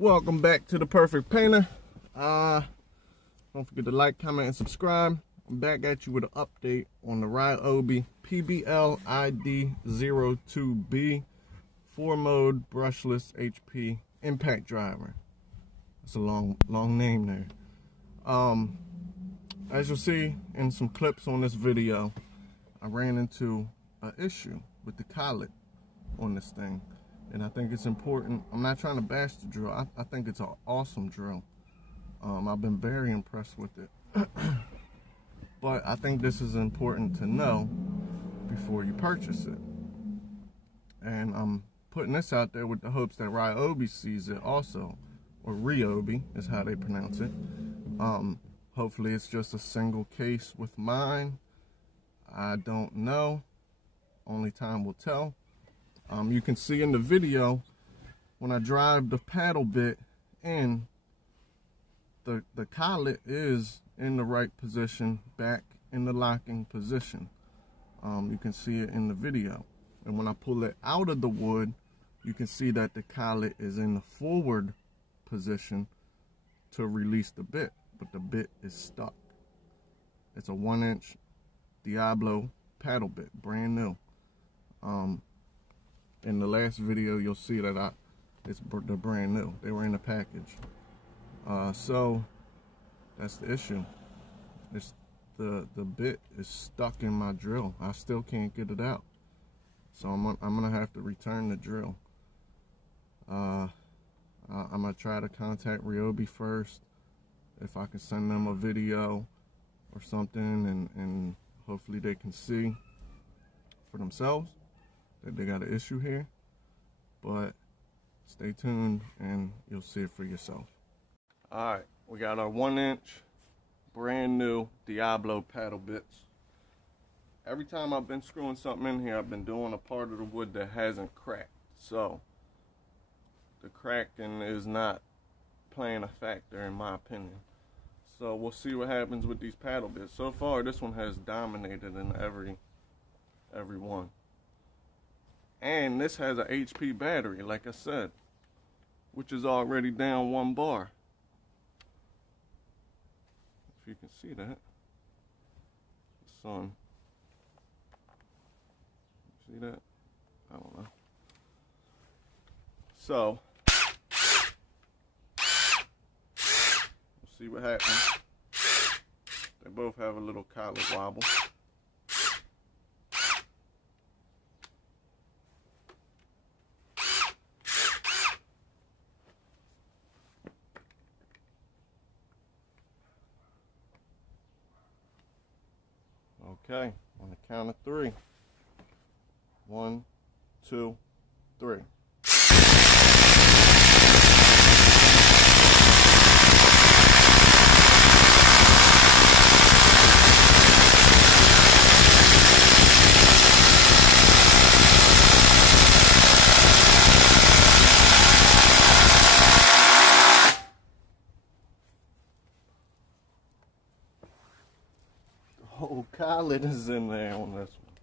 Welcome back to The Perfect Painter. Don't forget to like, comment, and subscribe. I'm back at you with an update on the Ryobi pblid02 4-mode brushless HP impact driver. That's a long name there. As you'll see in some clips on this video, I ran into an issue with the collet on this thing. And I think it's important. I'm not trying to bash the drill. I think it's an awesome drill. I've been very impressed with it. But I think this is important to know before you purchase it. And I'm putting this out there with the hopes that Ryobi sees it also. Or Ryobi is how they pronounce it. Hopefully it's just a single case with mine. I don't know. Only time will tell. You can see in the video when I drive the paddle bit in, the collet is in the right position, back in the locking position. You can see it in the video. And when I pull it out of the wood, you can see that the collet is in the forward position to release the bit, but the bit is stuck. It's a 1-inch Diablo paddle bit, brand new. In the last video, you'll see that they're brand new. They were in the package. So that's the issue. It's the bit is stuck in my drill. I still can't get it out. So I'm gonna have to return the drill. I'm gonna try to contact Ryobi first, if I can send them a video or something, and hopefully they can see for themselves that they got an issue here. But stay tuned and you'll see it for yourself. All right, we got our 1-inch brand new Diablo paddle bits. Every time I've been screwing something in here, I've been doing a part of the wood that hasn't cracked. So the cracking is not playing a factor in my opinion. So we'll see what happens with these paddle bits. So far this one has dominated in every one. And this has an HP battery, like I said, which is already down 1 bar. If you can see that. The sun. See that? I don't know. So, we'll see what happens. They both have a little collet wobble. Okay, on the count of 3. 1, 2, 3. Oh, collet is in there on this one.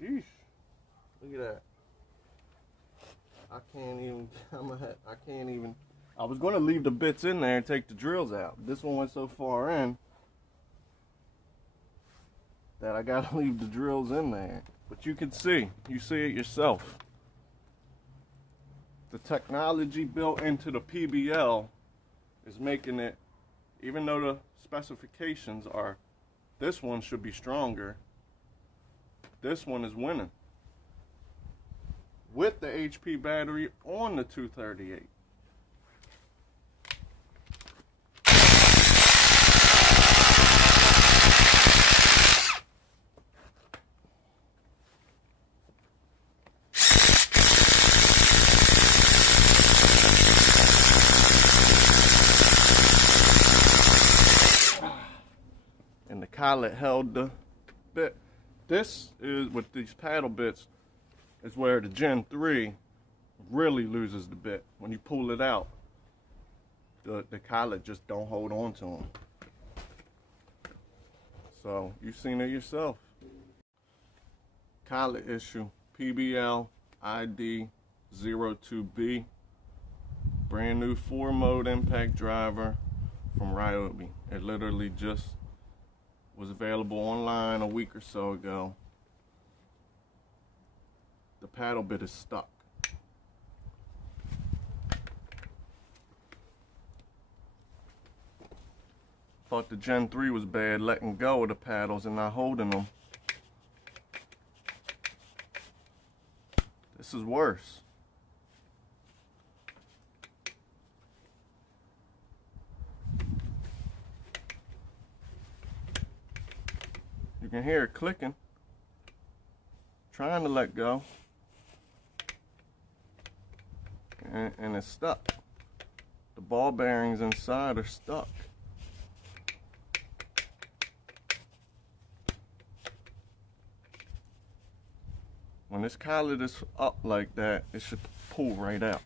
Sheesh. Look at that. I can't even. I was going to leave the bits in there and take the drills out. This one went so far in that I got to leave the drills in there. But you can see. You see it yourself. The technology built into the PBL is making it, even though the specifications are, this one should be stronger, this one is winning. With the HP battery on the 238. Collet held the bit. This is, with these paddle bits, is where the Gen 3 really loses the bit. When you pull it out, the collet just don't hold on to them. So you've seen it yourself. collet issue, pblid02, brand new 4-mode impact driver from Ryobi. It literally just was available online a week or so ago. The paddle bit is stuck. Thought the Gen 3 was bad, letting go of the paddles and not holding them. This is worse. You can hear it clicking, trying to let go, and it's stuck. The ball bearings inside are stuck. When this collet is up like that, it should pull right out.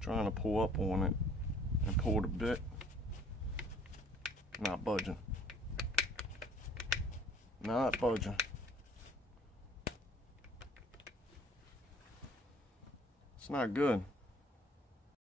Trying to pull up on it and pull the bit, not budging. Not budging. It's not good.